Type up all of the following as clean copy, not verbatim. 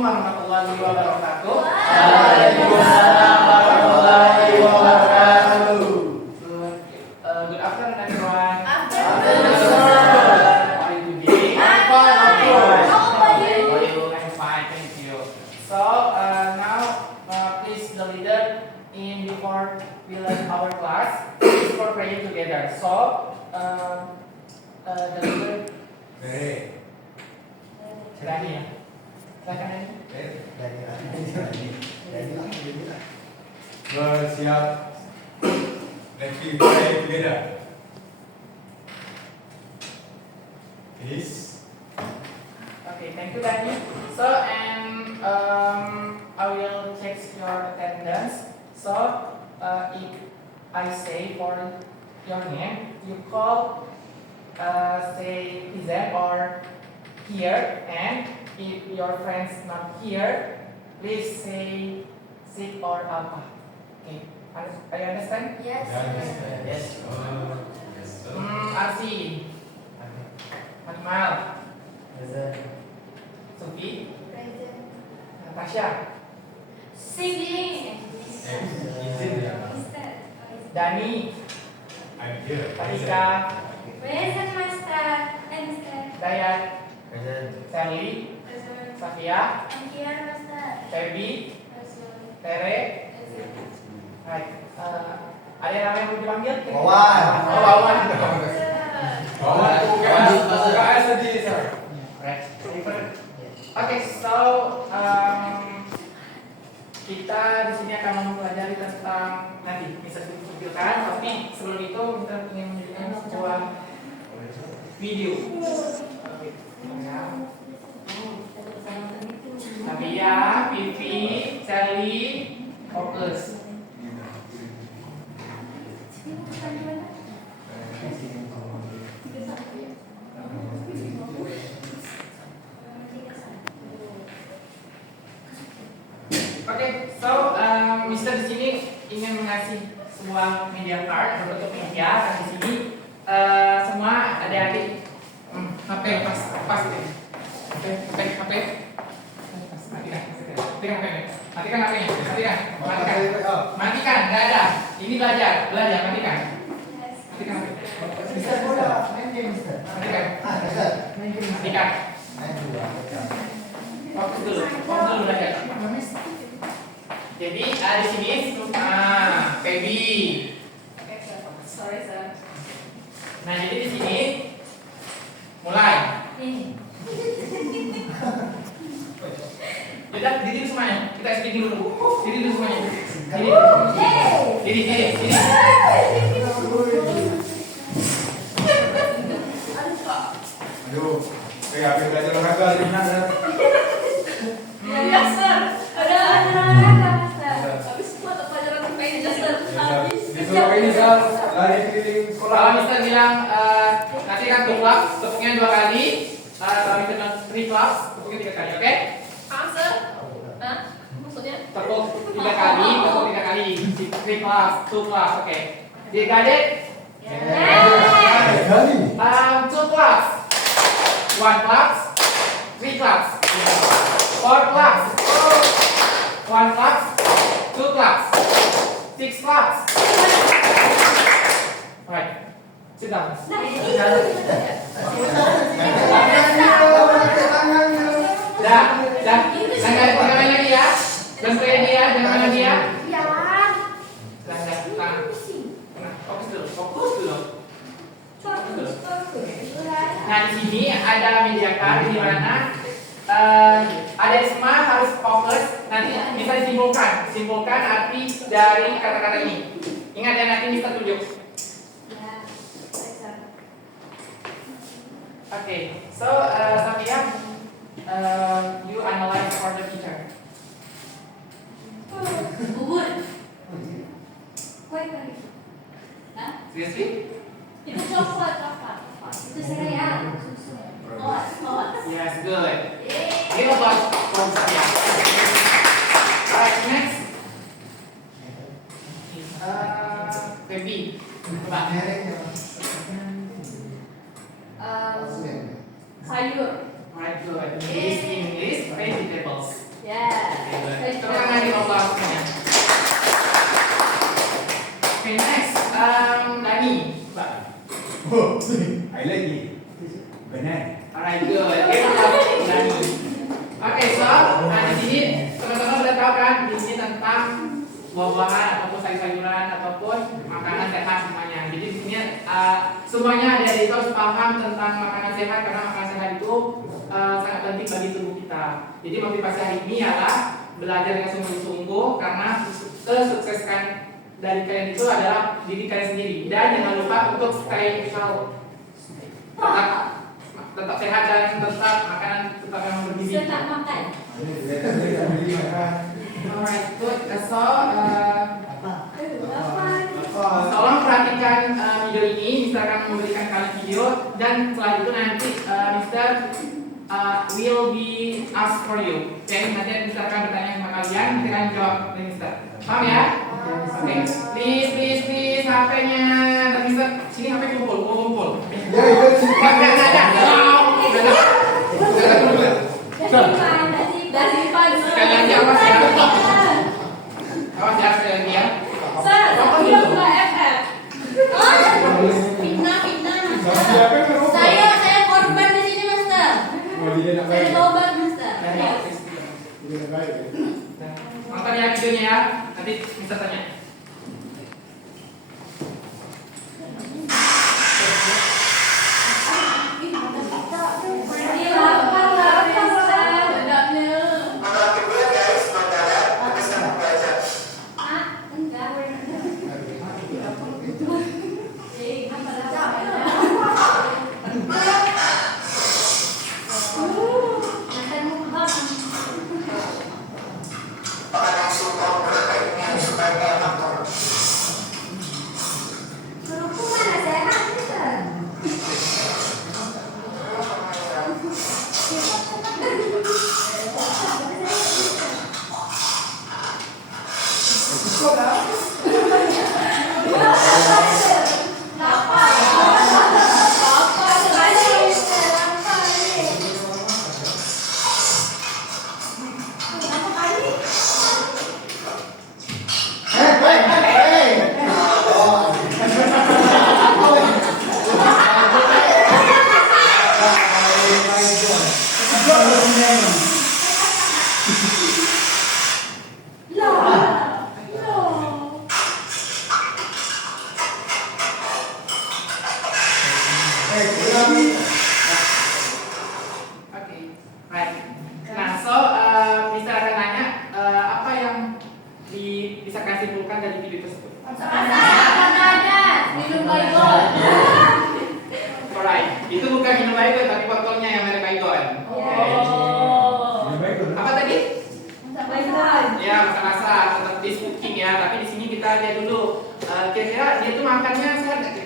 warahmatullahi wabarakatuh. Waalaikumsalam warahmatullahi wabarakatuh. Good afternoon, everyone. Afternoon. How are you doing? I'm fine. How are you? I'm fine, thank you. So now, please the leader in before we learn our class, please for praying together. So the leader. Dani ya. Silakan Dani. Bersiap. Let's pray together. Peace. Okay, thank you, Dani. So and I will check your attendance. So if I say for your name, you call say present or here, and if your friends not here, please say sick or alpha. Okay, are you understand? Yes. Yes. Yes. Arsi, Akmal, Sophie, Present. Natasha, Singing. Dani, I'm here. Parika, Present, Master. Master. Dayat, Sally, Present. Safia, I'm here, Master. Feby, Present. Tere. Hai, ada yang lain yang mau dipanggil? Wawan. Oh, Wawan. Guys, sedih, sir. Right. Oke, so kita di sini akan mempelajari tentang nanti bisa ditampilkan, tapi sebelum itu kita ingin menunjukkan sebuah video. Safia, Vivi, Sally, fokus. Oke, so Mister di sini ingin mengasih sebuah media card berbentuk media, dan di sini semua adik-adik HP pas ini. HP matikan, nggak ada. Ini belajar, matikan. Matikan HP. Bisa main game, matikan. Fokus dulu belajar. Jadi di sini Feby. Sorry, sir. Nah, jadi di sini mulai. Udah, diri semuanya. Kita speaking dulu. Diri semuanya. Diri. Aduh, kayak habis belajar olahraga di mana? Ya, sir. Ada Master. Habis mata pelajaran PJ, sir. Habis. Disuruh ini sal, lari keliling sekolah. Kalau Mister bilang nanti kan tuklak, tepuknya 2 kali. Kalau Mister bilang 3 claps, tepuknya 3 kali, oke? Sir. Hah? Maksudnya? Tepuk 3 kali, 3 claps, 2 claps, oke? You got it? Yes. 2 claps, 1 claps, 3 claps, 4 claps, 1 claps, 2 claps, 6 claps. Alright, sit down. Jangan main lagi ya. Jangan main dia, jangan main dia. Fokus dulu. Nah, di sini ada media card di mana ada semua harus fokus. Nanti bisa simpulkan arti dari kata-kata ini. Ingat ya, nanti Mister tunjuk. Okay, so Safia, you analyze for the teacher. Bubur. Kue kari. Hah? Seriously? Itu coklat. Itu sereal. Susu. Oat. Yes, good. Yeay. Give applause for Safia. Alright, next. Feby, coba. Sayur. Alright, good. English, vegetables. semuanya. Okay, next, Dani. Coba. Oh, I like it. Benar. Alright, good. Okay, Dani. Oke, so di sini teman-teman udah tahu kan di sini tentang buah-buahan ataupun sayur-sayuran ataupun makanan sehat semuanya. Jadi di sini semuanya ada itu harus paham tentang makanan sehat karena makanan sehat itu sangat penting bagi tubuh kita. Jadi motivasi hari ini adalah belajar dengan sungguh-sungguh karena kesukseskan dari kalian itu adalah diri kalian sendiri. Dan jangan lupa untuk stay healthy, tetap sehat dan tetap makanan tetap yang bergizi. Tetap makan. Alright, good. So, Apa? tolong perhatikan video ini. Mister akan memberikan kalian video dan setelah itu nanti Mister will be ask for you. Oke, nanti Mister akan bertanya sama kalian, nanti kalian jawab dari Mister. Paham ya? Oke, please HP-nya. Dan Mister, sini HP kumpul. Ya, itu sih. Nggak ada. Sekali lagi awas ya. Awas ya sekali lagi ya. Saya korban di sini, Master. Saya tobat, Master. Nonton ya videonya ya. Nanti Mister tanya. Bisa kasih simpulkan dari video tersebut. Minum baygon. Alright, itu bukan minum baygon tapi botolnya yang merek baygon. Apa tadi? Baygon. Ya, masak-masak, tetap di cooking ya. Tapi di sini kita lihat dulu. Kira-kira dia tuh makannya sehat nggak?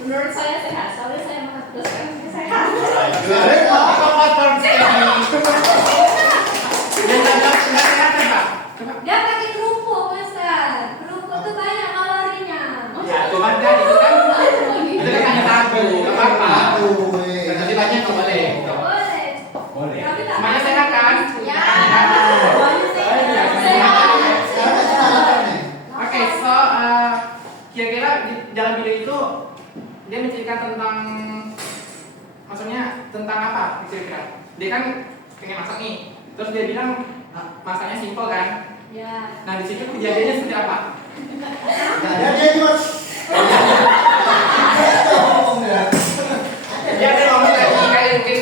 Menurut saya sehat, soalnya saya makan terus kan sehat. Dia pakai kerupuk, Master. Kerupuk tuh banyak kalorinya. Ya, cuman kan itu kan hanya tabu, nggak apa-apa. Tapi banyak nggak boleh. Boleh. Tapi tak Semuanya sehat kan? Ya. Oke, so kira-kira di dalam video itu dia menceritakan tentang, maksudnya tentang apa kira-kira? Dia kan pengen masak nih, terus dia bilang masaknya simpel kan? Ya. Nah di situ kejadiannya seperti apa? Dia ada ngomong tadi kayak mungkin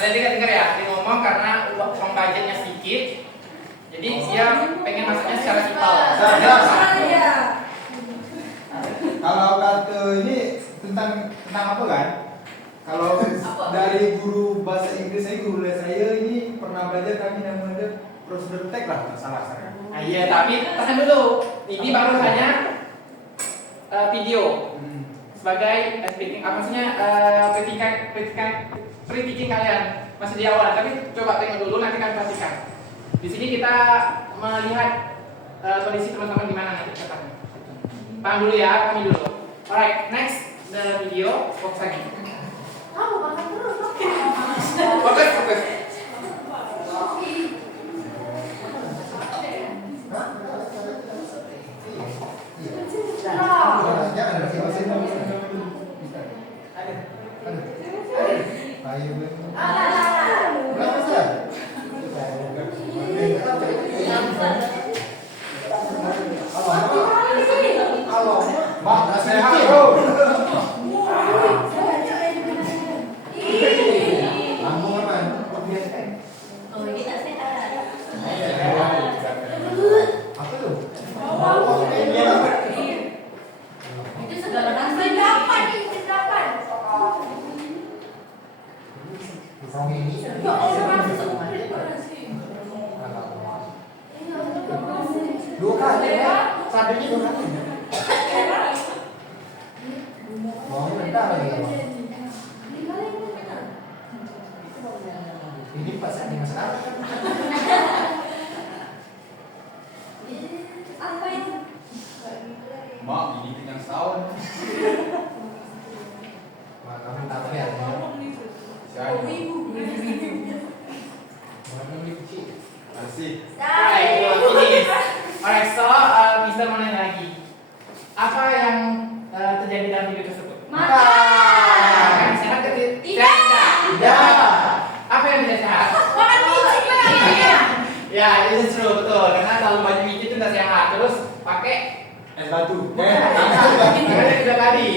ada dengar ya, dia ngomong karena uang budgetnya sedikit, jadi dia pengen masaknya secara simpel. Iya. Kalau kata ini tentang apa kan? Kalau dari guru bahasa Inggris saya, guru les saya ini pernah belajar kami namanya prosedur tag lah, nggak salah saya. Nah, iya, tapi tahan dulu. Ini baru hanya video sebagai speaking, maksudnya kritikan kalian masih di awal. Tapi coba tengok dulu, nanti kalian perhatikan. Di sini kita melihat kondisi teman-teman gimana nanti cetaknya. Paham dulu ya, kami dulu. Alright, next the video, fokus lagi. Kamu makan terus. Fokus. Oh, ini tak sehat. Itu segala rasa dapat ini dapat. Ya Allah, Dua kali ya, sabenya 2 kali. Mau bentar lagi. Ini pas ada masalah. apa itu? Mak, ini kenyang setahun. Mak, kamu tak lihat ya? Siapa? Mana beli kecil? Masih. Alright, so Mister mau nanya lagi. Apa yang terjadi dalam video tersebut? Makan. Sehat ke tidak? Tidak. Apa yang tidak sehat? Makan biji. Ya, itu true, betul. Karena kalau banyak biji itu tidak sehat. Terus pakai Es batu. tangannya 3 kali.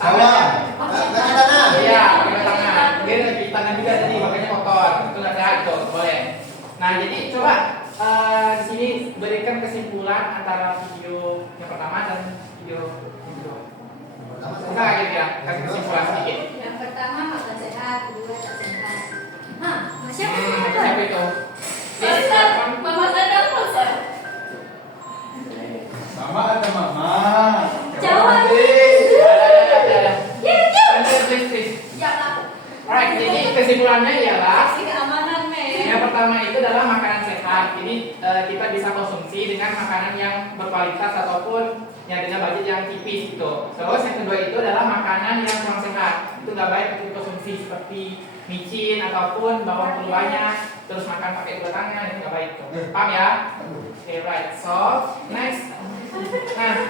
Tangan. Tangan. Iya, pakai tangan. Dia di tangan juga tadi, makanya kotor. Itu nggak sehat tuh, boleh. Nah, jadi coba di sini berikan kesimpulan antara video yang pertama dan video yang kedua. Bisa nggak kira-kira kasih kesimpulan sedikit? Yang pertama makan sehat, kedua tak sehat. Hah, siapa Siapa itu? Mama sadar masa. Mama ada mama. Jawab. Please. Ya lah. Alright, jadi kesimpulannya ialah Kasih keamanan, men. yang pertama itu adalah makanan sehat. Jadi kita bisa konsumsi dengan makanan yang berkualitas ataupun yang dengan budget yang tipis gitu. Terus yang kedua itu adalah makanan yang kurang sehat. Itu nggak baik untuk dikonsumsi seperti micin ataupun bawang putih banyak, terus makan pakai dua tangan, itu nggak baik tuh. Paham ya? Okay, right. So next, nah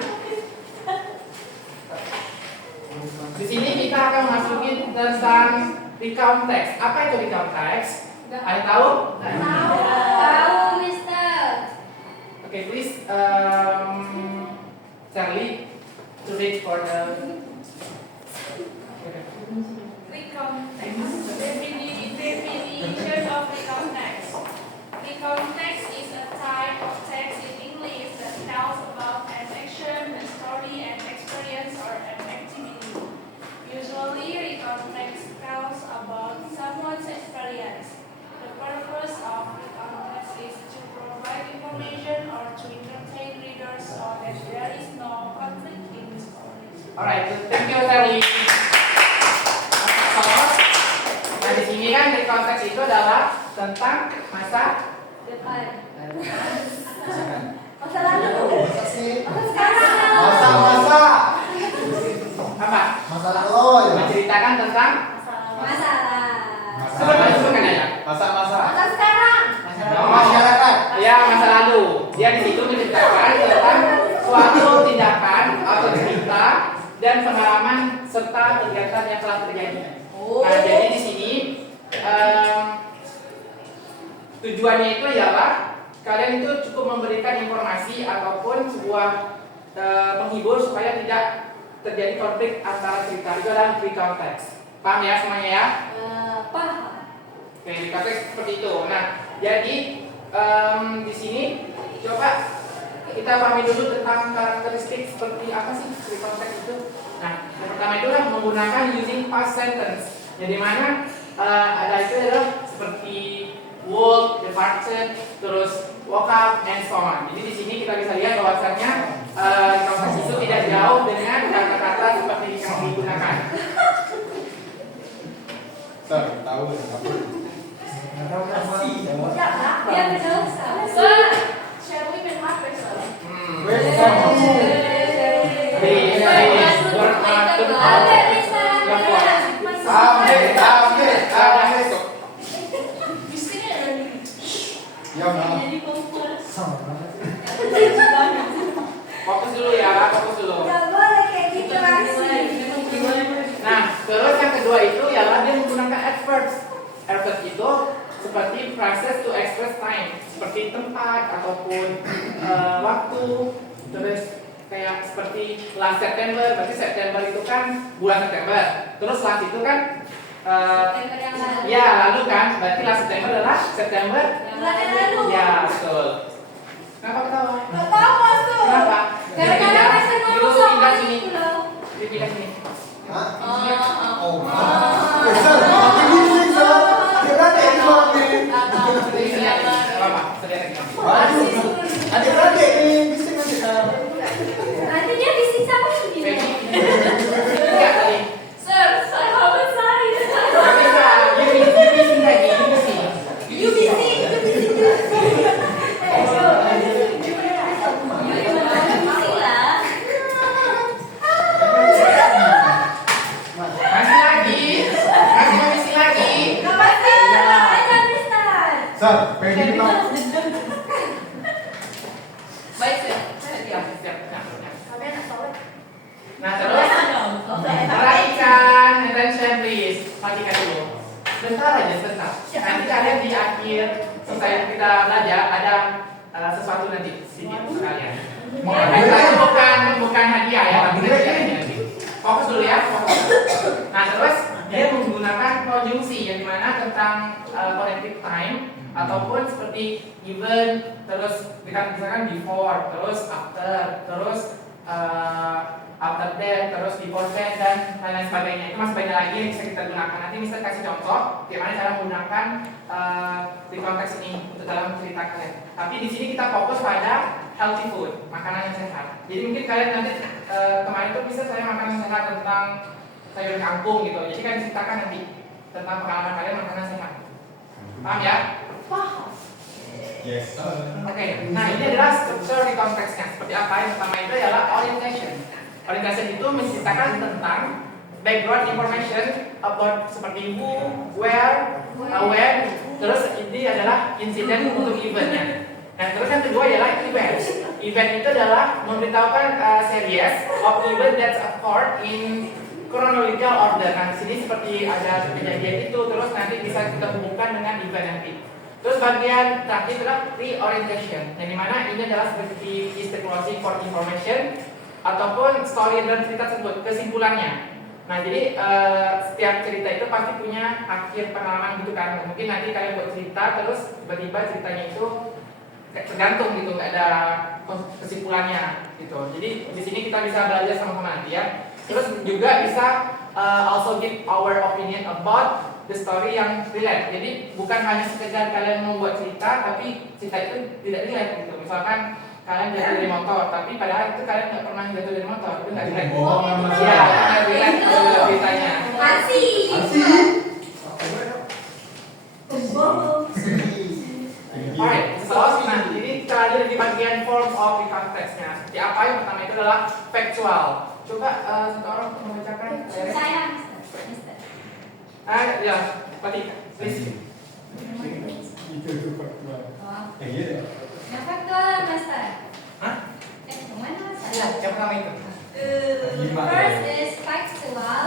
di sini kita akan masukin tentang recount text. Apa itu recount text? Ada tahu? Tahu, Mister. Okay, please, Charlie, to read for the. Recount text. Definition of recount text. Recount text is a type of text in English that tells about an action, a story, an experience, or an activity. Usually, recount text tells about someone's experience. The purpose of recount text is to provide information or to entertain readers so that there is no conflict in the story. Alright, thank you, Charlie. Nah, di sini kan recount text itu adalah tentang masa Depan. Masa lalu. Masa sih. Masa sekarang. Masa. apa? Masa lalu. Menceritakan tentang Masalah. sebutkan aja. Masa. Masa sekarang. Masyarakat. Ya, masa lalu. Dia di situ menceritakan tentang suatu tindakan atau cerita dan pengalaman serta kegiatan yang telah terjadi. Nah, jadi di sini tujuannya itu ialah kalian itu cukup memberikan informasi ataupun sebuah penghibur supaya tidak terjadi konflik antara cerita. Itu adalah recount text. Paham ya semuanya ya? Paham. Oke, recount text seperti itu. Nah, jadi di sini coba kita pahami dulu tentang karakteristik seperti apa sih recount text itu. Nah, yang pertama itu adalah menggunakan using past sentence. Jadi mana ada itu adalah seperti walk, departed, terus woke up, and so on. Jadi di sini kita bisa lihat bahwasannya recount text itu tidak jauh dengan kata-kata seperti yang digunakan. Tahu apa? Ya, dia berdosa. Oke, bisa. Yang kuat. Masuk. Bisingnya ada di. Ya, Bang. Jadi fokus. Sama banget. Fokus dulu ya, fokus dulu. Gak boleh kayak gitu langsung. Nah, terus yang kedua itu ialah dia menggunakan adverbs. Adverbs itu seperti phrases to express time, seperti tempat ataupun waktu. Terus kayak seperti last September, berarti September itu kan bulan September. Terus last itu kan September yang lalu. ya lalu kan, berarti last September adalah September. Bulan yang lalu. Ya, betul. Kenapa ketawa? Gak tahu masuk. Kenapa? Gara-gara masih Yuk, ngomong sama pindah sini. itu loh. Yuk, pindah sini. Hah? Oh. Sir, pakai bising, Sir. Adik-beradik ini pakai. Apa? Sedih lagi. Waduh, adik-beradik nih, bising nanti kan. Nanti dia bising sama Peggy. sendiri. Enggak tadi. Sir, saya harus saya. Enggak bisa. You bising lagi. You bising, you bising. Masih lagi. Masih bising lagi. Sir, pengen kita. Baik, sir. Siap, siap. Nah, terus perhatikan attention please. Perhatikan dulu. Bentar aja, sebentar. Nanti kalian di akhir selesai kita belajar ada sesuatu nanti sedikit untuk kalian. Bukan hadiah ya, tapi nanti. Fokus dulu ya. Fokus. Nah, terus dia menggunakan konjungsi yang dimana tentang connective time ataupun seperti even, terus misalkan before, terus after, terus after that, terus before that, dan lain-lain sebagainya. Itu masih banyak lagi yang bisa kita gunakan. Nanti bisa kasih contoh bagaimana cara menggunakan di konteks ini untuk dalam cerita kalian. Tapi di sini kita fokus pada healthy food, makanan yang sehat. Jadi mungkin kalian nanti kemarin itu bisa saya makanan sehat tentang sayur kangkung gitu. Jadi kalian ceritakan nanti tentang pengalaman kalian makanan sehat. Paham ya? Paham. Yes. Oke, nah ini adalah struktur di konteksnya. Seperti apa? Yang pertama itu adalah orientation. Orientation itu menceritakan tentang background information about seperti who, where, when. Terus ini adalah insiden untuk eventnya. Nah, terus yang kedua adalah event. Event itu adalah memberitahukan series of event that occurred in chronological order. Nah, di sini seperti ada kejadian itu, terus nanti bisa kita hubungkan dengan event nanti. Terus bagian terakhir adalah reorientation, yang dimana ini adalah seperti speculation for information ataupun story dan cerita tersebut, kesimpulannya. Nah, jadi setiap cerita itu pasti punya akhir pengalaman gitu kan. Mungkin nanti kalian buat cerita, terus tiba-tiba ceritanya itu tergantung gitu, nggak ada kesimpulannya gitu. Jadi di sini kita bisa belajar sama-sama nanti ya. Terus juga bisa also give our opinion about the story yang relate. Jadi bukan hanya sekedar kalian membuat cerita, tapi cerita itu tidak relate gitu. Misalkan kalian jatuh dari motor, tapi padahal itu kalian nggak pernah jatuh dari motor, itu nggak relate. Ya, nggak relate kalau ceritanya. Alright, so nah ini kita lanjut di bagian form of the context-nya. Seperti apa? Yang pertama itu adalah factual. Coba satu orang untuk membacakan. Saya. Ya, Pati, please. Itu faktual. Iya. Yang faktual, Master. Hah? Mana Master? Ya, yang pertama itu. First is factual.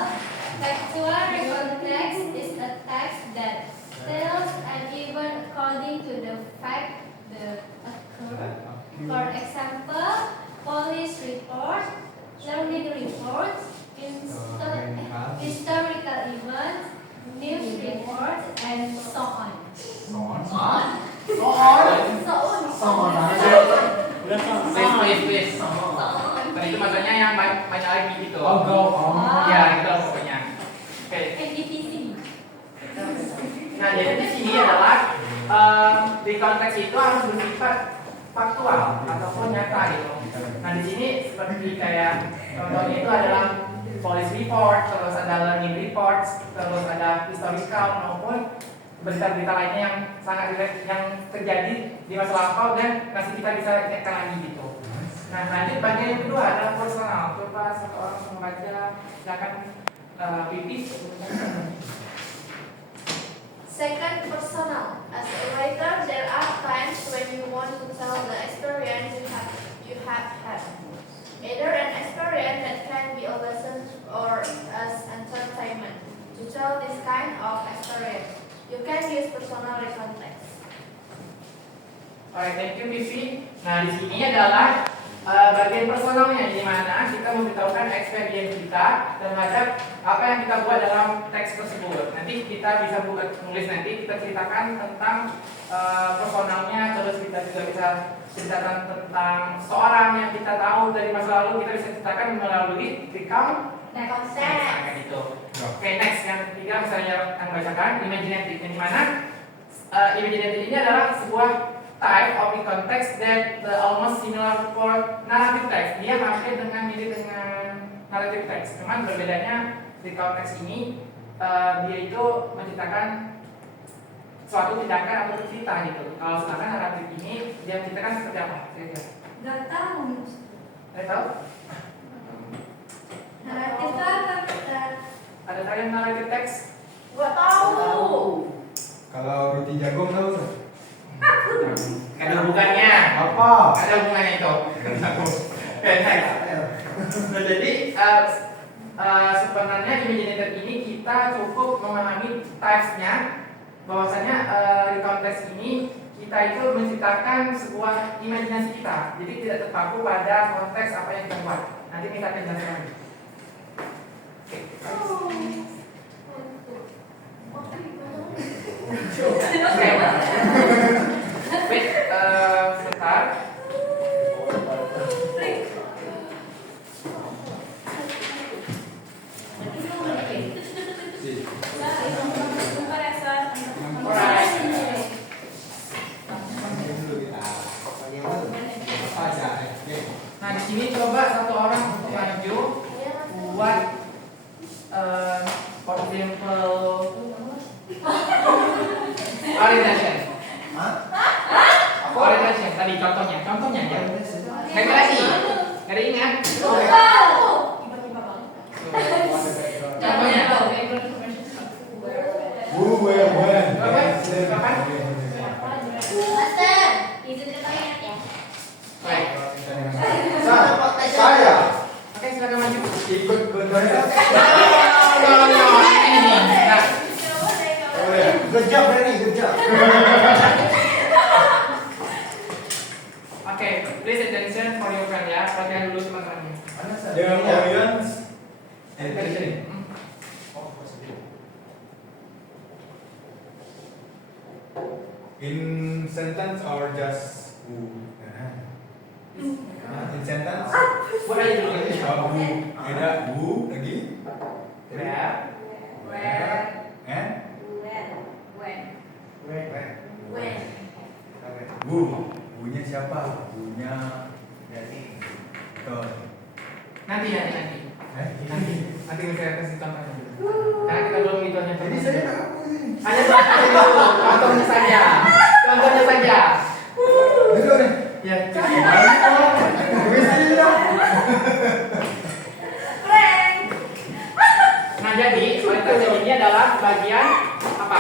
Factual context is a text that tells an event according to the fact that occurred. For example, police report, learning reports, historical events, news reports, and so on. Please. Tadi itu maksudnya yang banyak lagi gitu. Ya, gitu pokoknya. Oke. Nah, jadi di sini adalah di konteks itu harus bersifat faktual ataupun nyata gitu. Nah, di sini seperti kayak contohnya itu adalah police report, terus ada learning reports, terus ada historical maupun berita-berita lainnya yang sangat relate yang terjadi di masa lampau dan masih kita bisa ingatkan lagi gitu. Nah, lanjut bagian yang kedua adalah personal. Coba satu orang membaca, silakan pipis. Second, personal. As a writer, there are times when you want to tell the experience you have had. Either an experience that can be a lesson or as entertainment. To tell this kind of experience, you can use personal context. Alright, thank you Vivi. Nah, di sini adalah bagian personalnya, di mana kita memberitahukan experience kita terhadap apa yang kita buat dalam teks tersebut. Nanti kita bisa nulis nanti kita ceritakan tentang personalnya, terus kita juga bisa ceritakan tentang seorang yang kita tahu dari masa lalu, kita bisa ceritakan melalui recount. Context. Kayak gitu. Oke, next yang ketiga misalnya yang bacakan imaginative, yang dimana imaginative ini adalah sebuah type of context that almost similar for narrative text. Dia hampir dengan mirip dengan narrative text, cuman berbedanya di konteks ini dia itu menceritakan suatu tindakan atau cerita gitu. Kalau sedangkan naratif ini dia menceritakan seperti apa? Gak tahu. Saya tahu? Naratif itu apa? Ada tahu yang narrative text? Gak tahu. Kalau roti jagung tahu nggak? Ada hubungannya. Apa? Ada hubungannya itu. Oke, next. Nah, jadi sebenarnya imaginative ini kita cukup memahami types-nya, bahwasanya di konteks ini kita itu menceritakan sebuah imajinasi kita, jadi tidak terpaku pada konteks apa yang kita buat. Nanti kita akan jelaskan lagi. Wait, sebentar. Nah, di sini coba satu orang untuk maju buat for example orientation. Orientation tadi contohnya ya. Regulasi. Ada ingat? Contohnya. Baik. Saya Oke, silakan maju. ikut berdoa. Ini. Nah, Gejap Reni, gejap. oke, please attention for your friend ya. Perhatikan dulu teman-temannya. The audience attention. In sentence or just who? In sentence? Buat aja dulu. Who? Ada who lagi? Where? And When. who? Who-nya siapa? Who-nya betul. Nanti. Nanti saya kasih contohnya dulu. Karena kita belum hitungnya. Jadi saya tahu ini. Hanya contohnya saja. Contohnya saja. Dulu nih. Ya. Bisa dong. Nah, jadi orientasi ini adalah bagian apa?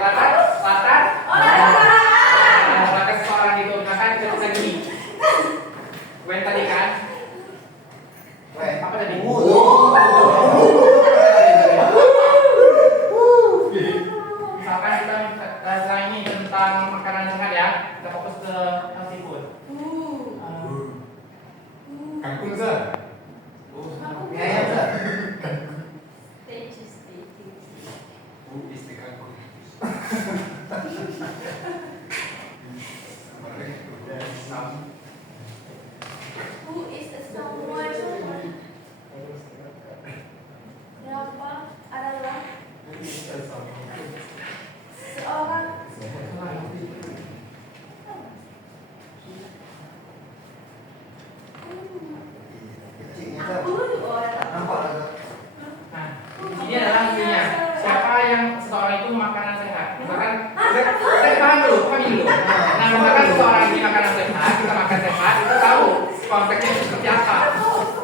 Latar seseorang itu. Maka kita bisa gini. When tadi kan? Apa tadi? Kita paham dulu, pahami dulu. Nah, misalkan seorang ini makanan sehat, kita makan sehat, kita tahu konteksnya seperti apa.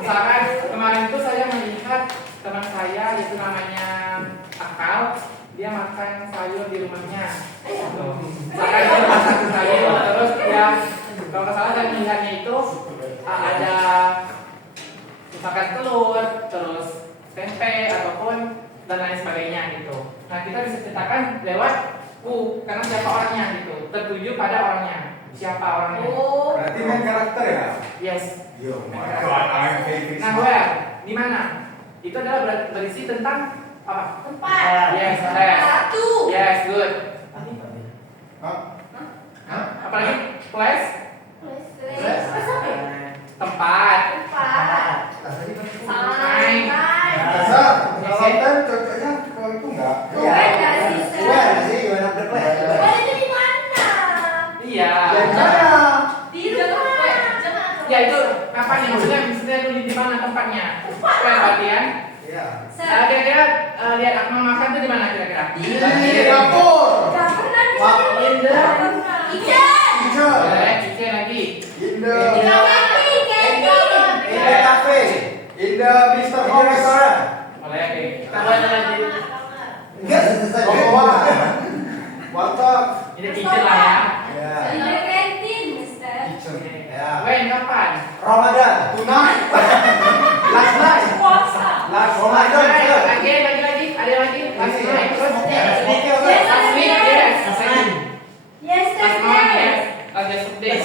Misalkan kemarin itu saya melihat teman saya itu namanya Akal, dia makan sayur di rumahnya. Misalkan dia masak sayur, terus dia kalau nggak salah saya melihatnya itu ada misalkan telur, terus tempe ataupun dan lain sebagainya gitu. Nah, kita bisa ceritakan lewat karena siapa orangnya gitu, tertuju pada orangnya, siapa orangnya. Berarti main karakter ya? Yes. Yo, my God, I'm favorite. Nah, where? Di mana? Itu adalah berisi tentang apa? Tempat. Yes, correct. Satu. Yes, good. Hah? Apalagi place? Place apa? Tempat. Tempat. Time. Dasar, kalau time cocoknya kalau itu enggak? Where nggak sih, Sir? Where sih, gimana Where itu di mana? Iya. Di rumah. Ya itu kapan ya maksudnya dulu di mana tempatnya? Where bagian? Iya. Kira-kira lihat Akmal makan tuh di mana kira-kira? Di dapur. Nggak pernah di Wah, sana. Indah. Nggak pernah. Kitchen. Kitchen lagi. Di cafe. In the cafe. In the Mr. Home restaurant. Boleh oke. Kita buat lagi. Enggak selesai. Oh, warteg. Ini kitchen lah ya. Ya. Di kantin, Mister. Kitchen. Ya. When kapan? Ramadan. Tonight. Last night. Puasa. Last Ramadan. Lagi. Ada lagi. Last night. Terus last week yes. Last month yes. Yesterday. Last yesterday.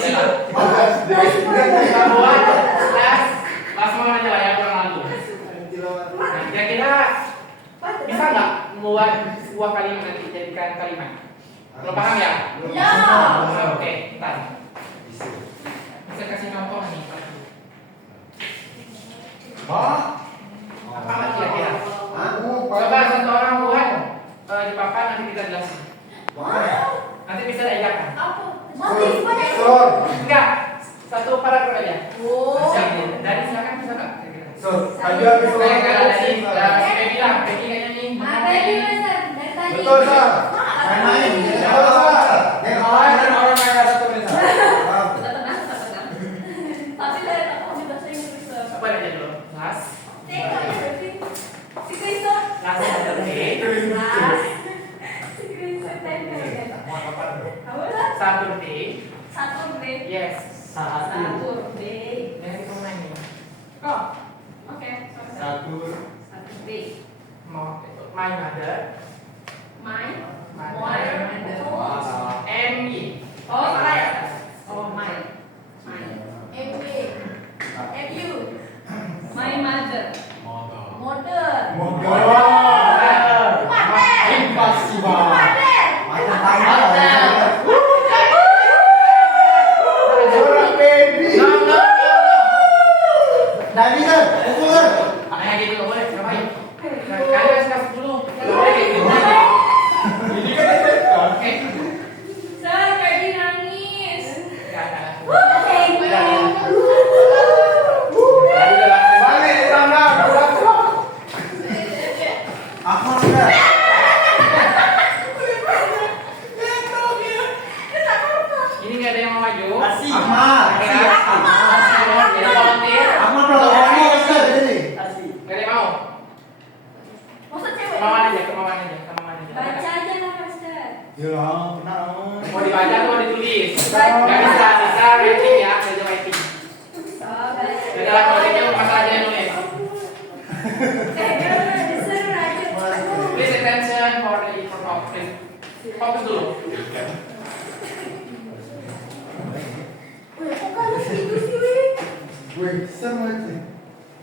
Kita buat last month aja lah ya kurang lalu. Nah, kira-kira bisa nggak membuat sebuah kalimat nanti dijadikan kalimat? Belum paham ya? No. Oke, ntar. Bisa kasih contoh nih. Apa kira-kira? Coba satu orang buat di papan nanti kita jelasin. Nanti bisa diajarkan. Apa? Motif pada itu. Enggak, satu paragraf aja. Oh. Dari silakan bisa nggak? Saya bilang, Peggy kayaknya nih. Apa ini, Mister? Dari tadi. Betul, Sir. Main-main. Betul, Sir. Yang lain kan orang kayak satu nih, Sir. Tenang. Tapi dari aku mau bahasa Inggris, Sir. Apa aja dulu? Last. Tengok ya, berarti. Si Kristo. Last Saturday. Si Kristo tengok ya. Apa? Saturday. Saturday. Yes. Saturday. Yang itu nanya. Kok? Oke. Satu. Saturday. Mau itu my mother. My. Mother. M-E. Oh, salah ya? Oh, my. MB. MU. My mother. Mother. Impossible. Mother. Macam tanya. Orang baby. No. Dari kan, pukul. Kayak gitu nggak boleh. Ngapain? Kalian kasih dulu. Nggak boleh kayak gitu. Ini kan Oke. Sir, Ferdy nangis. Nggak. Thank you. balik tangga. Aku enggak. Ini nggak ada yang mau maju. Amal. Jadi volunteer. Amal belum ngomong Ustaz ini. Nggak ada yang mau. Masa cewek? Kemauan aja. Baca aja lah, Mister. Ya, kenal. Mau dibaca atau mau ditulis? Nggak bisa writing ya, belajar writing. Jadi lah kalau gitu Mas aja yang nulis. Disuruh aja. Please attention for the information. Please fokus dulu. Kok kamu gitu sih, Win? Gue sama aja.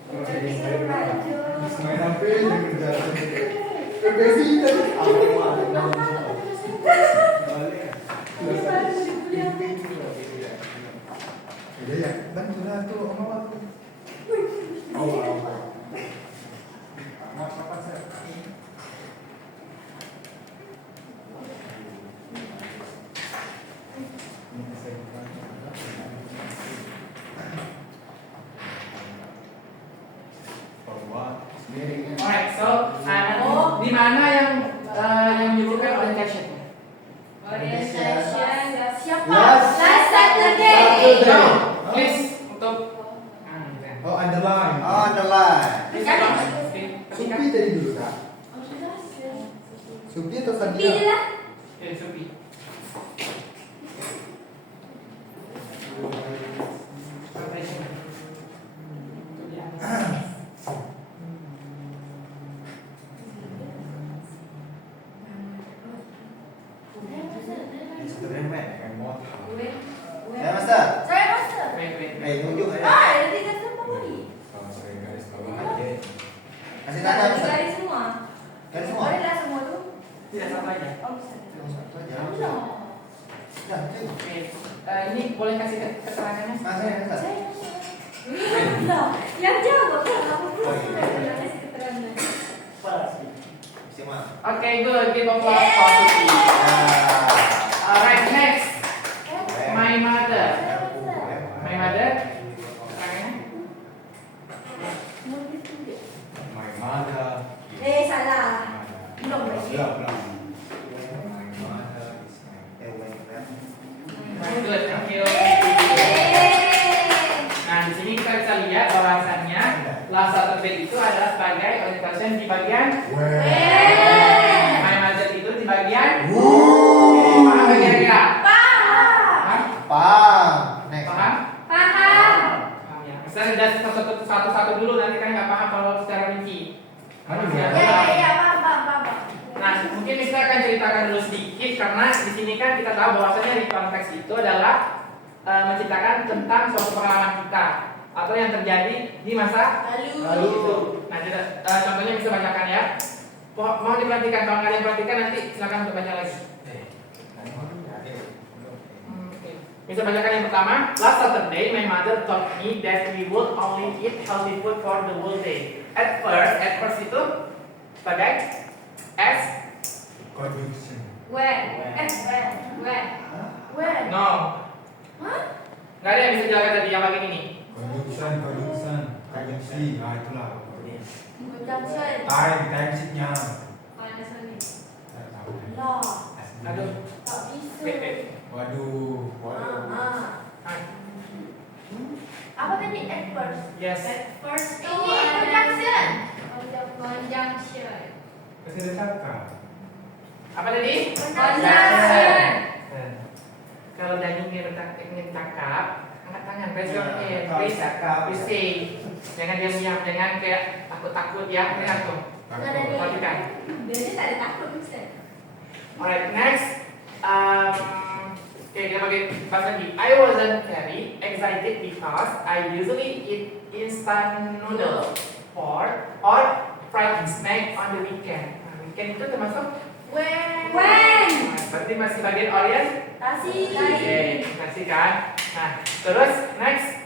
Disuruh aja. Main HP dan kerja. Baby tadi. Iya ya, kan sudah tuh Amal tuh. Oh. Apa sih? Alright, so di mana yang menyebutkan orientation? No, please untuk Oh, underline. Oh, underline. Supi tadi dulu, Kak. Supi atau Sadia? Supi. Ya, Master. Saya master. Nunjuk aja. Nanti kan semua lagi. Kasih tanda, Master. Garis semua. Garis semua. Boleh lah semua tuh. Tidak satu aja. Oh, bisa. Satu aja. No. Ya, cukup. Oke. Ini boleh kasih keterangannya? Masih, Master. No. Yang jawab lah. Kamu Oh, iya. belum kasih keterangan. Simak. Okay, good. Give applause for Supi. Alright, next. My mother. My mother. Keterangannya? My mother. Salah. Belum lagi. Good, thank you. Nah, di sini kita bisa lihat bahwasannya last Saturday itu adalah sebagai orientation di bagian My mother itu di bagian paham nggak kira-kira? Paham? Paham. Next. Paham? Paham. Paham ya. Misalnya udah satu-satu dulu nanti kan nggak paham kalau secara rinci. Paham. Nah, mungkin Mister akan ceritakan dulu sedikit karena di sini kan kita tahu bahwasanya di konteks itu adalah menceritakan tentang suatu pengalaman kita atau yang terjadi di masa Lalu. itu. Nah, contohnya bisa bacakan ya. Mohon diperhatikan, kalau nggak ada yang perhatikan nanti silakan untuk baca lagi. Bisa bacakan yang pertama. Last Saturday, my mother told me that we would only eat healthy food for the whole day. At first itu sebagai as Conjunction. When? no. Hah? Nggak ada yang bisa jelasin tadi yang bagian ini. Conjunction. Conjunksi. Nah, itulah. Conjunction. Time sheet-nya. Law. Aduh. Tak bisa. Waduh. Apa tadi? At first. Yes. First itu conjunction. Kasih ada cakap. Apa tadi? Conjunction. Kalau Dani ingin cakap, angkat tangan, raise your hand, Kalau please, cakap. please say. Jangan diam-diam, jangan kayak takut-takut ya, dengar tuh. Perhatikan. Biasanya tak ada takut Mister. Alright, next. Okay, kita pakai bahasa lagi. I wasn't very excited because I usually eat instant noodle or fried snack on the weekend. Nah, weekend itu termasuk When. nah, berarti masih bagian Tasi. Oke, kasih kan. Nah, terus next.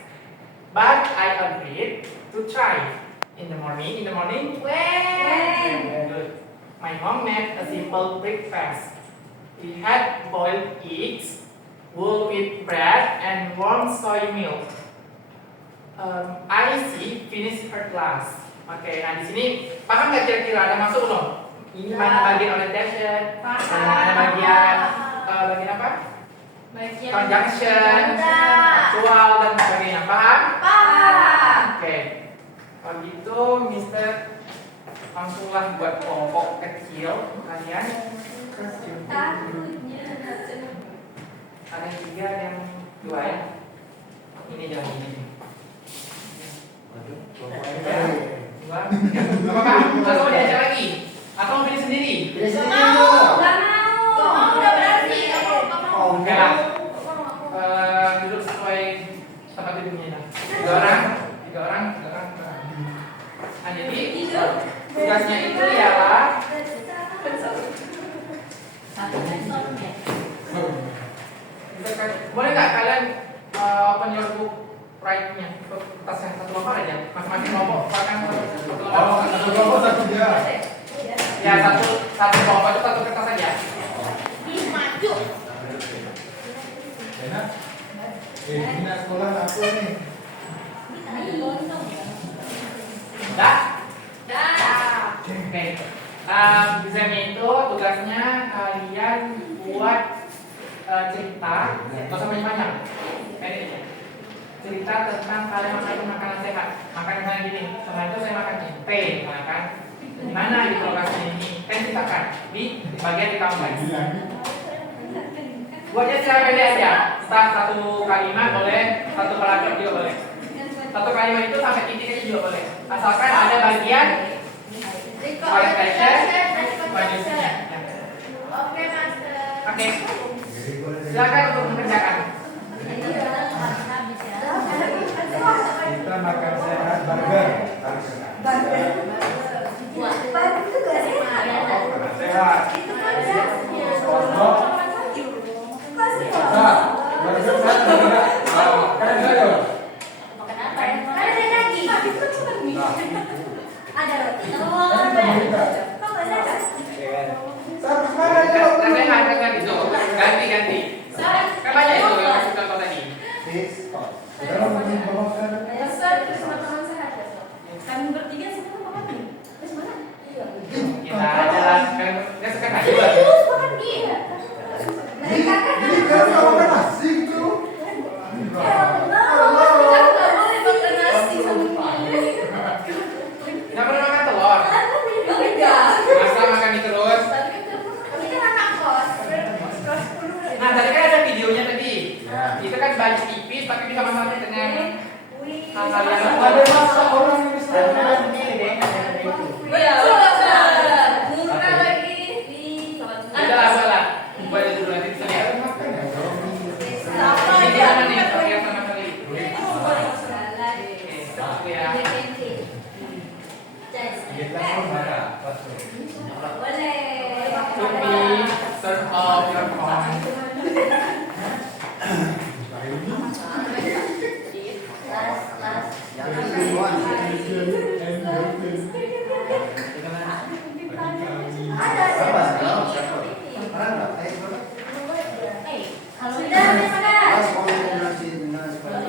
But I agreed to try in the morning. When. Good. My mom made a simple breakfast. We had boiled eggs, wool with bread, and warm soy milk. Alice finished her class. Oke, nah di sini paham nggak kira-kira ada masuk belum? Ini mana bagian orientation? Mana bagian bagian apa? Conjunction, faktual dan sebagainya. Paham? Oke. Kalau gitu, Mister langsunglah buat kelompok kecil kalian. Takutnya. Ada yang 3, yang 2 ya. Ini jangan ini. Dua. Apakah atau mau diajak lagi? Atau mau pilih sendiri? Gak mau. Udah berarti. Oke lah. Duduk sesuai tempat duduknya lah. 3 orang. Nah, jadi tugasnya itu ialah boleh nggak kalian open your book right-nya kertasnya satu lembar aja masing-masing kelompok akan satu lembar. Satu kelompok satu dia. Ya satu kelompok itu satu kertas saja. Maju. Enak. Minat sekolah aku nih. Dah? Oke. Exam itu tugasnya kalian buat cerita, nggak usah banyak-banyak, pendek aja. cerita tentang kalian makan makanan sehat. Makan misalnya gini, kemarin itu saya makan tempe, makan di mana gitu lokasinya ini? Kan ceritakan di bagian di kampus. Buatnya secara pendek aja, start satu kalimat boleh, satu paragraf juga boleh. Satu kalimat itu sampai titik aja juga boleh. Asalkan ada bagian orientation, bagiannya. Oke, Master. Oke, silakan untuk mengerjakan. Kita makan sehat burger. Sehat. Pondok. Nah, burger sehat tidak? Kan saya. Ganti itu. Kan banyak itu yang aku contoh tadi. Dalam menyebabkan Kami bertiga semua makan nih. Terus mana? Kita jalankan, kita sekarang aja. ini kan kalau makan nasi gitu. Nggak pernah makan telur. Masa makan mie terus. Nah tadi kan ada videonya tadi. Itu kan baju tipis tapi bisa masaknya dengan hal-hal yang Ada masa orang yang bisa Murah lagi. Udah lah. Buat itu dulu nanti bisa lihat. Ini gimana nih? Lihat sama kali. Oke, satu ya. Tupi, turn off your phone.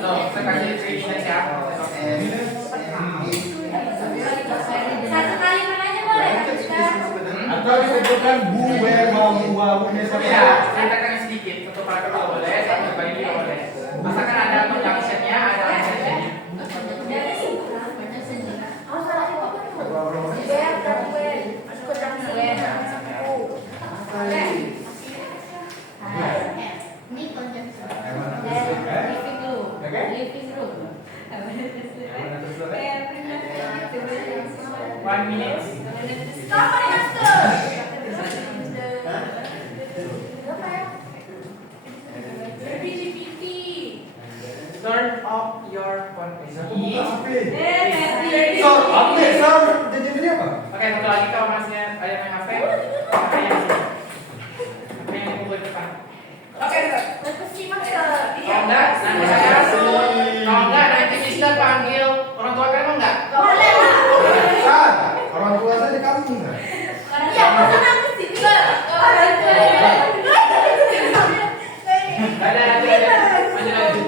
Loh, saya kasih training ya. Satu kalimat aja boleh, Master. atau disebutkan buahnya Ya, ceritakan sedikit. Satu paragraf juga boleh, satu bagi juga boleh. Masakan ada conjunctionnya, ada adjectivenya. Ini konsep. Living room. 1 minute. Stop, Master. Turn off your phone. Oke, satu lagi kalau masnya ada main HP, apa yang dipukul depan. Oke, kalau enggak, nanti saya suruh. Kalau enggak, nanti Mister panggil orang tua kamu enggak? Orang tua saya di kampung kan? Ada lanjut lagi.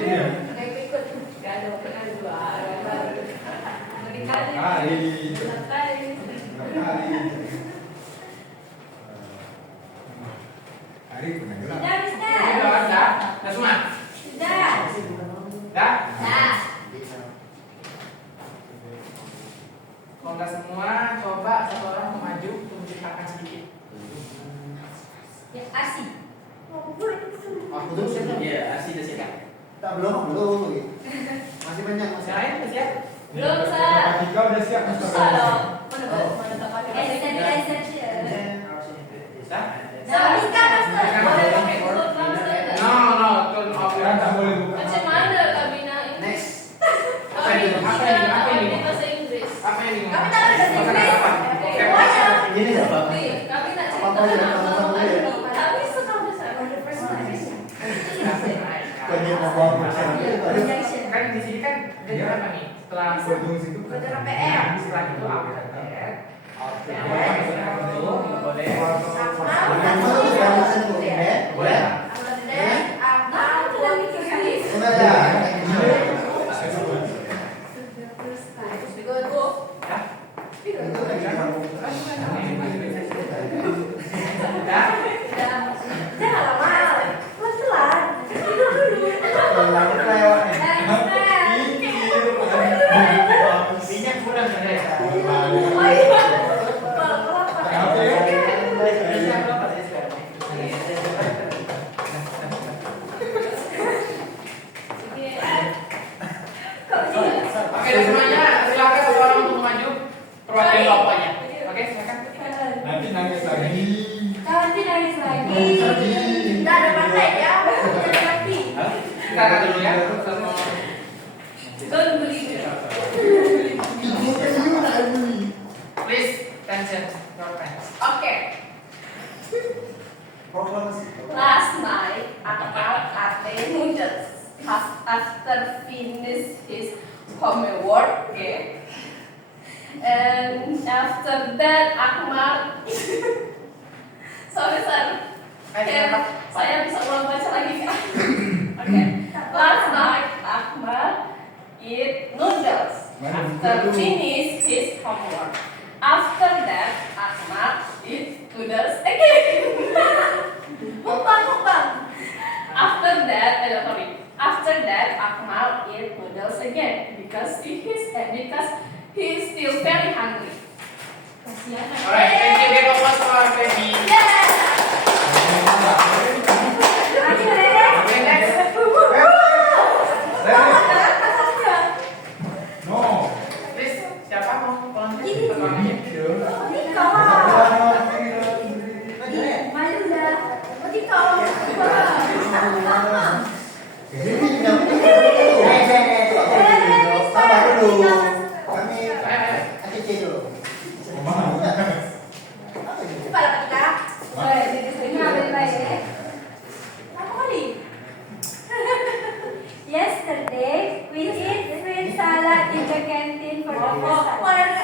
Hari pernah gerak. Udah semua? Udah? Kalau enggak semua, coba satu orang untuk maju untuk menceritakan sedikit. Aku tuh siapa? Iya, asli udah siap. Tak belum. Masih banyak masih. Yang lain udah siap? Belum, Sir. Jika udah siap Mister. Susah dong. Mana tak pakai. Bisa? No. No, turn off your Kan tak boleh buka. Macam mana kabina ini? Next. Apa ini? Apa ini? Apa ini? Ini bahasa Inggris. Apa ini? Kami tak ada bahasa Inggris. Apa? Ini apa? Kami nak Apa cerita yang kamu tahu ya? Kami suka besar. Kau dia mau bawa macam Kan di sini kan ada apa nih? Setelah Ujung situ. PR. setelah itu apa? Boleh. Boleh. Jangan lama, pelan-pelan. Tidur dulu. Lanjut lewat nih. Kita dulu ya. Don't believe it. Please attention your friends. Okay. Last night, Akmal ate noodles after finish his homework. Okay. And after that, Akmal. Sorry, sir. Saya bisa ulang baca lagi kan? Okay. Last night, Akmal eat noodles after finish his homework. After that, Akmal eat noodles again. Mukbang. After that, Akmal eat noodles again because he is still very hungry. Kasihan. Alright, thank you. Give applause for our baby. Okay, next. No. Please, siapa mau volunteer? Sabar dulu. Kami ACC dulu. Yesterday, we eat fruit salad in the canteen for the first time.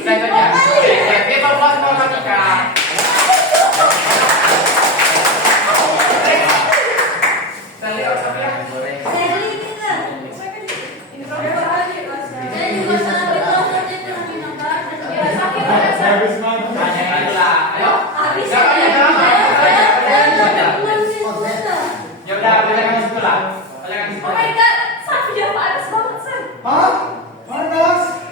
Sudah saja. Oke, give applause for Monica. Sally or Sophia? Sally kita. Saya juga salah Habis makan. Tanya dulu lah. Ayo. Habis Siapa yang jawab? Ya udah, bacakan di situ lah. Bacakan di situ. Oh my god, Safia panas banget, sir. Hah? Panas?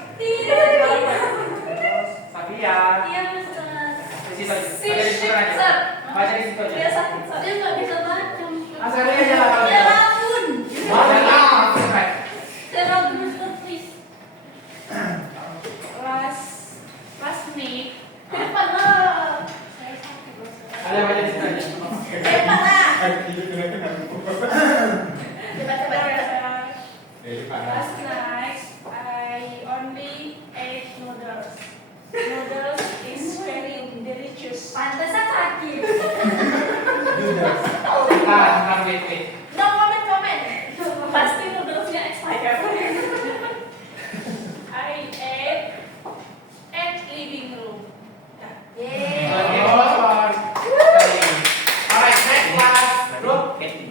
Safia. Iya, Mister. Di situ. Baca di situ aja. Baca di situ Dia aja. sakit, sir. Dia nggak bisa baca. Asal dia aja lah. Dia rabun. Baca lah. Sampai. Dia rabun, Mister, please. Last night. Saya sakit, Bos. Ada baca di situ aja. Last night, I only ate noodles. Noodles is very delicious. Pantesan sakit. Bentar, wait. No comment. Pasti noodlesnya expired. I ate at living room. Yeay. Oke, Alright, next class. Group. Iya.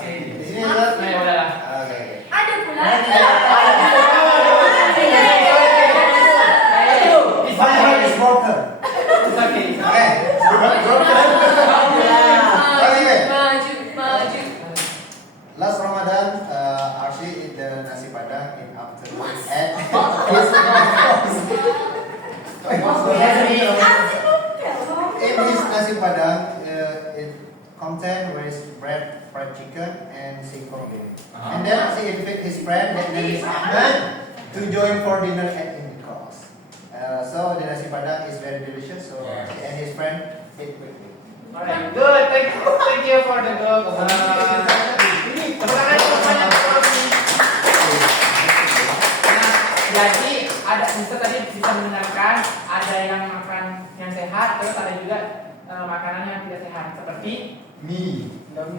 Di sini jelas. Nah, ya udahlah. Oke. Ada pula. My heart is broken. Oke. Oke. Maju. Last Ramadan, Archie eat the nasi padang in afternoon at in his nasi padang, it contain rice, bread, fried chicken, and singkong. And then Archie invite his friend, that name is Ahmed, to join for dinner at Indicos. So the nasi padang is very delicious. So Archie and his friend ate quickly. Alright, good. Thank you for the group. Tepuk tangan untuk semuanya. Nah, jadi ada Mister tadi bisa mendengarkan ada yang makan yang sehat, terus ada juga makanan yang tidak sehat seperti Mie.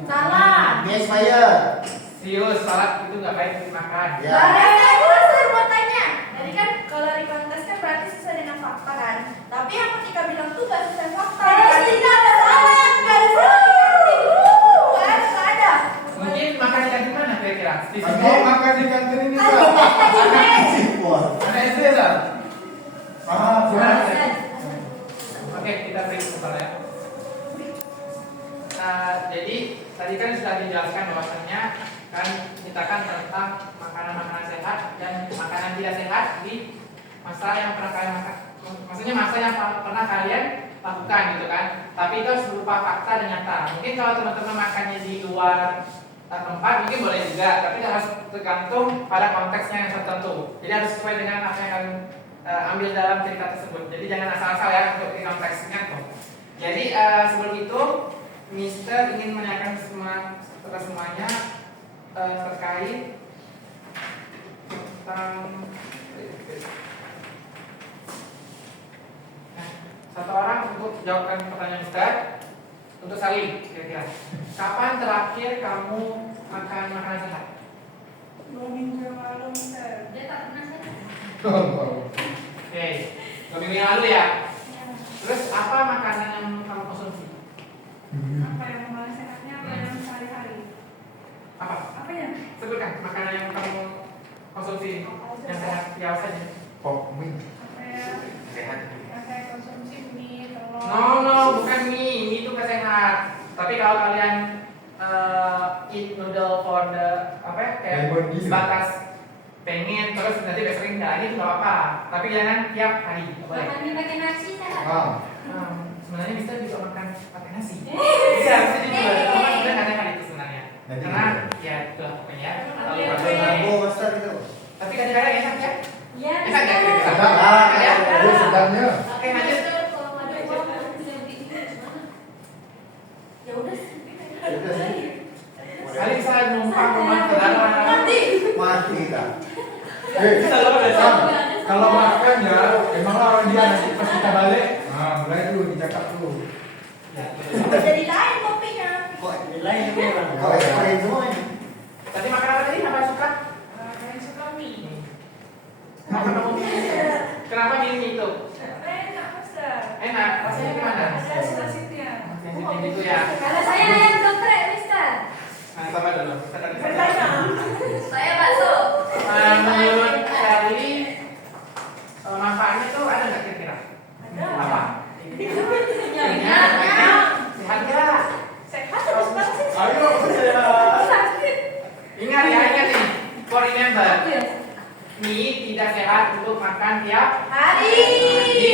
Salah. Yes, fire. serius salad itu nggak baik dimakan. Ya. Saya mau tanya. Jadi kan kalau rekontes kan berarti sesuai dengan fakta kan. Tapi yang ketika bilang tuh gak sesuai fakta. Tidak ada salah, nggak ada salah. Nggak ada. Mungkin makan ikan di mana kira-kira? Di sini. Mau makan di kantin ini Kan Sal? Simpel. Ada SD Sal? Gimana? Ada. Oke, kita break sebentar ya. Jadi tadi kan sudah dijelaskan bahwasannya kan ceritakan tentang makanan-makanan sehat dan makanan tidak sehat di masa yang pernah kalian makan. Maksudnya masa yang pernah kalian lakukan gitu kan. Tapi itu harus berupa fakta dan nyata. Mungkin kalau teman-teman makannya di luar tempat mungkin boleh juga, tapi harus tergantung pada konteksnya yang tertentu. Jadi harus sesuai dengan apa yang kalian ambil dalam cerita tersebut. Jadi jangan asal-asal ya untuk di konteksnya tuh. Jadi sebelum itu Mister ingin menanyakan kita semuanya terkait tentang satu orang untuk jawabkan pertanyaan Ustaz untuk saling kira-kira. Kapan terakhir kamu makan makanan sehat? 2 minggu yang lalu, Mister. Dia tak pernah sehat. Oke, 2 minggu yang lalu ya. Terus apa makanan yang kamu konsumsi? Apa yang paling sehatnya? Apa yang sehari-hari? Apa? Apa ya? Sebutkan makanan yang kamu konsumsi yang sehat, ya saja. Pop mie. Apa ya? Sehat. Yang saya konsumsi mie, telur. No, bukan mie itu nggak sehat. Tapi kalau kalian eat noodle for the apa ya, kayak Lemon tea. sebatas pengen terus nanti besok ini itu nggak apa-apa. Tapi jangan tiap hari, nggak boleh. Makan mie pakai nasi sehat. Ah. Sebenarnya bisa makan pakai nasi. Bisa, bisa juga. Cuma sebenarnya nggak sehat itu sebenarnya. Nanti Karena ya itu pokoknya. Kalau Iya, pakai- Karbo besar itu. tapi kadang-kadang enak ya. Ya, Enak nggak kira-kira? Sedap. Ya. Oh, sedapnya. Oke lanjut. Kalau ada uang bisa beli ini gimana? Ya udah sih. Kali bisa numpang rumah saudara. Mati kan. Bisa loh, bisa. Kalau makan ya, emanglah orang dia nanti pas kita balik. Nah, mulai dulu dicakap dulu. Ya, jadi lain kopinya. Kok lain orang? Kok lain semua ini? tadi makan apa tadi? Apa yang suka? Yang suka mie. Makan apa mie? Kenapa milih itu? Enak, Mister. Enak, rasanya gimana? Ada asin-asinnya. Sensitif itu ya. Kalau saya ayam geprek, Mister. Nah, sama dulu. Kita kan Bertanya. Saya bakso. menurut Sally, manfaatnya tuh ada nggak kira-kira? Ada. Apa? Nyak. Sehat nggak? Sehat terus pasti. Ayo, Sakit. ingat nih. For remember, mie tidak sehat untuk makan tiap Hari. Jadi,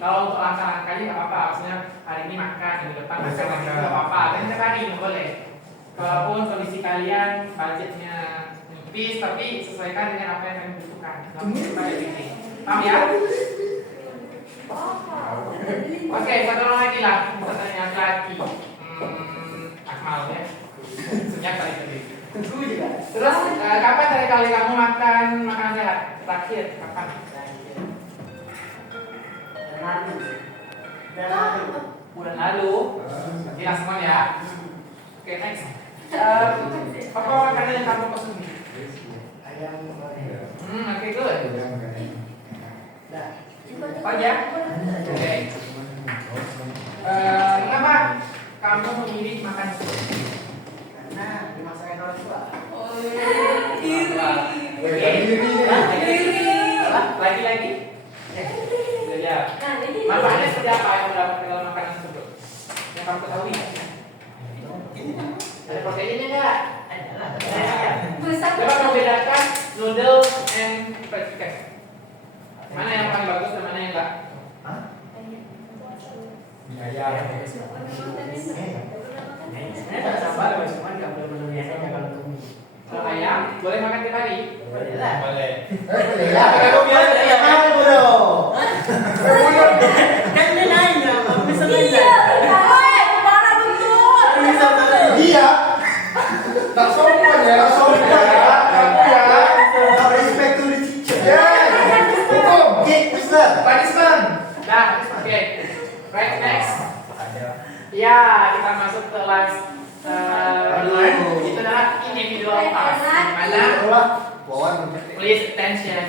kalau untuk langkah-langkahnya nggak apa-apa. Maksudnya hari ini makan, minggu depan makan lagi nggak apa-apa. Dan setiap hari nggak boleh. Walaupun kondisi kalian budgetnya nipis, tapi sesuaikan dengan apa yang kalian butuhkan. Nggak mungkin pada gini. Paham ya? Oke, satu orang lagi lah. Pertanyaan laki-laki. Akmal ya. Senyap kali tadi. Terus kapan terakhir kali kamu makan makanan sehat? Terakhir kapan? Bulan lalu. Jelas semua ya. Oke, next. Apa makanan yang kamu konsumsi? Oke, good. Oh ya? Oke. Kenapa kamu memilih makan itu? Karena dimasakin orang tua. Lagi-lagi? Ya. Manfaatnya seperti apa yang mendapat dalam makanan tersebut? Yang kamu ketahui? Ada proteinnya nggak? Coba kamu bedakan noodle and fried chicken. Mana yang paling bagus dan mana yang enggak? Mie ayam. Kalau ayam boleh makan tiap hari? Boleh. Boleh. Kalau biar Iya. Tak sopan ya, sopan ya. Kamu ya. No respect to the teacher. Yes. Hukum. Kick, Mister. punishment. Nah, oke. Right, next. Ya, kita masuk ke last one. Itu adalah individual task. Mana? Please attention.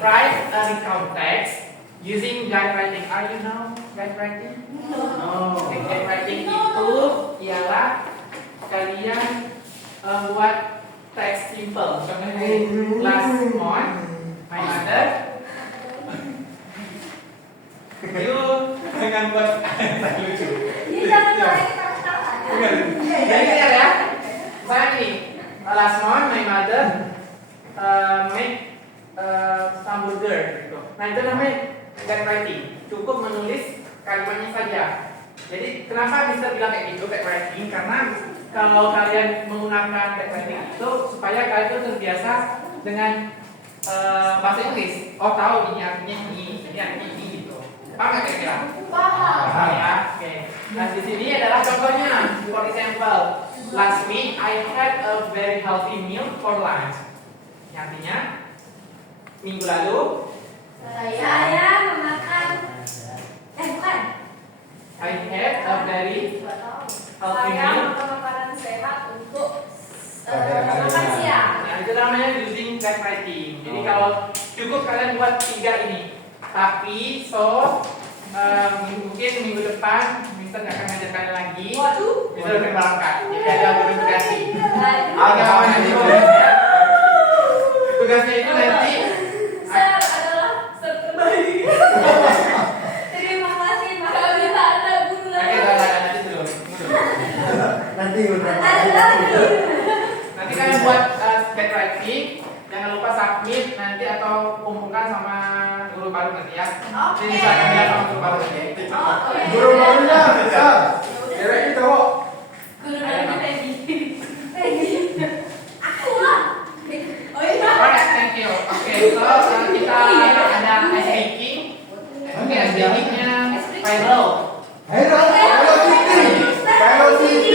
Write a recount text using guide writing. Are you know guide writing? Okay, guide writing itu ialah kalian buat teks simple. Contohnya last month, my mother. You jangan buat lucu. Ini jangan lagi ketawa-tawa. Jadi lihat ya. Saya nih, last month my mother make hamburger gitu. Nah itu namanya guide writing. Cukup menulis kalimatnya saja. Jadi kenapa bisa bilang kayak gitu guide writing? Karena kalau kalian menggunakan guide writing itu supaya kalian itu terbiasa dengan bahasa Inggris. Oh tahu ini artinya ini artinya ini gitu. Paham nggak kira-kira? Paham. Paham ya. Oke. Nah di sini adalah contohnya. For example, Last week I had a very healthy meal for lunch. Yang artinya minggu lalu Saya memakan. Bukan. I had a very healthy Saya meal. makan makanan sehat untuk Pada makan siang. Nah, itu namanya using fast writing. Jadi kalau cukup kalian buat 3 ini. Tapi mungkin minggu depan Mister nggak akan ngajar kalian lagi. Waduh. Mister akan berangkat. Jadi ada verifikasi. Apa nanti? Tugasnya itu nanti. Saya adalah terbaik. Terima kasih, Mas. Kalau kita ada guru Oke, nanti dulu. Nanti udah. Nanti kalian buat fast writing. Jangan lupa submit nanti atau kumpulkan sama guru baru nanti ya. Jadi bisa akan lihat sama guru baru nanti. Oke. Guru barunya bisa. Cewek itu cowok. Guru barunya Peggy. Aku lah. Oh iya. Alright, thank you. Oke, so kita ada ice breaking. Oke, ice breakingnya viral. Halo, halo Siti. Halo Siti.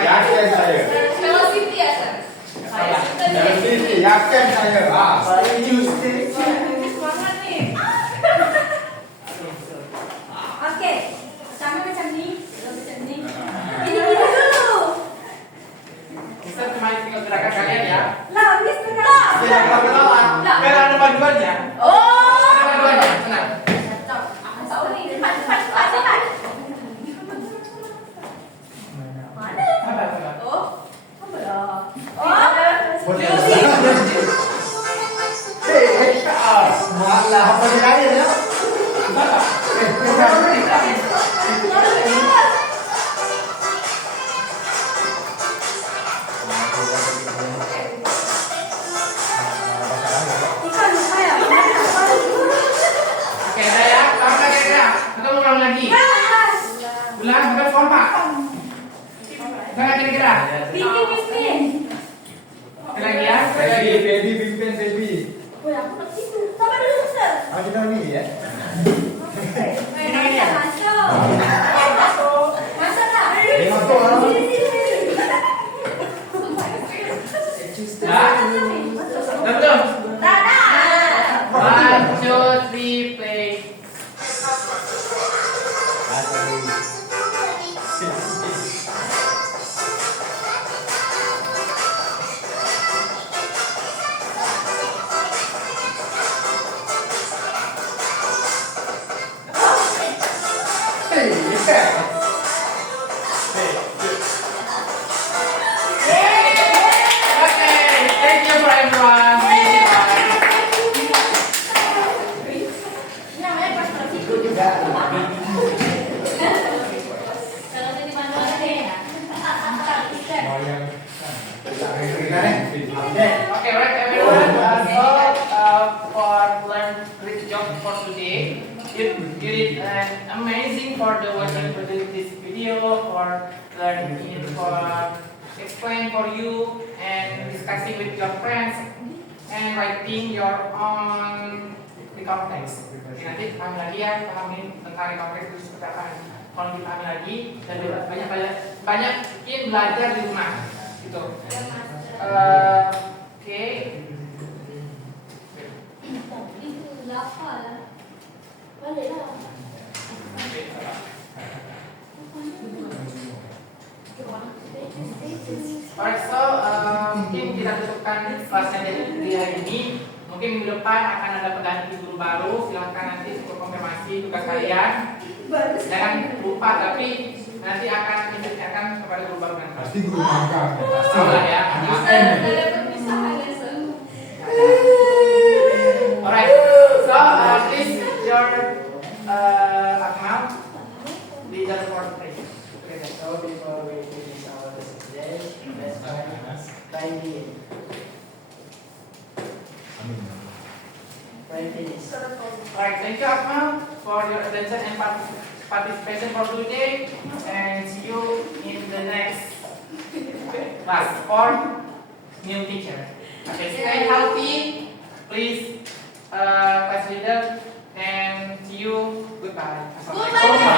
Yakin saya. Velocity ya, Sir? Halo Siti, yakin saya. Saya Justin. Semangat nih. Oke. Sama macam ni. Ini dulu. Kita cuma tinggal gerakan kalian ya. Lah, habis berapa? Biar ada lawan. Biar ada panduannya. Oh. Ada panduannya, tenang. Aku tahu nih. Cepat. Mana? Apa? Oh. Belum. Malah apa dia lain ya? Ikan lupa ya. Oke, udah ya. Tahu lagi ya. Kita mau ulang lagi. Ulang bukan format. Jangan kira-kira. Bikin. Sekali lagi ya. Baby, pimpin baby. Sama dulu, Mister. Oh, kita ini ya. Ini ya. Masuk. Masuk tak? Masuk, orang. Ya. Betul. Dadah. 1, 2, 3, play. Okay, thank you for everyone. Namanya prestasi. Kalau di mana ya? Mau yang Okay, right everyone. For learn great job for today. You did amazing for the watching for this video, for learning, for explain for you and discussing with your friends and writing your own recount text. Jadi nanti kami lagi ya pahamin tentang recount text itu seperti apa. Kalau dipahami lagi dan banyakin belajar di rumah gitu. Oke. Alright, so mungkin kita tutupkan kelasnya di hari ini. Mungkin minggu depan akan ada pengganti guru baru. Silahkan nanti untuk konfirmasi tugas kalian. Jangan lupa, tapi nanti akan diingatkan kepada guru baru nanti. pasti guru magang. Pasti Salah ya. Alright, so please your account leader for free. So before we finish our lesson today, let's try finish. Alright, thank you Akmal for your attention and participation for today, and see you in the next class for new teacher. Okay, stay healthy, please, class leader, and see you. Goodbye. Assalamualaikum.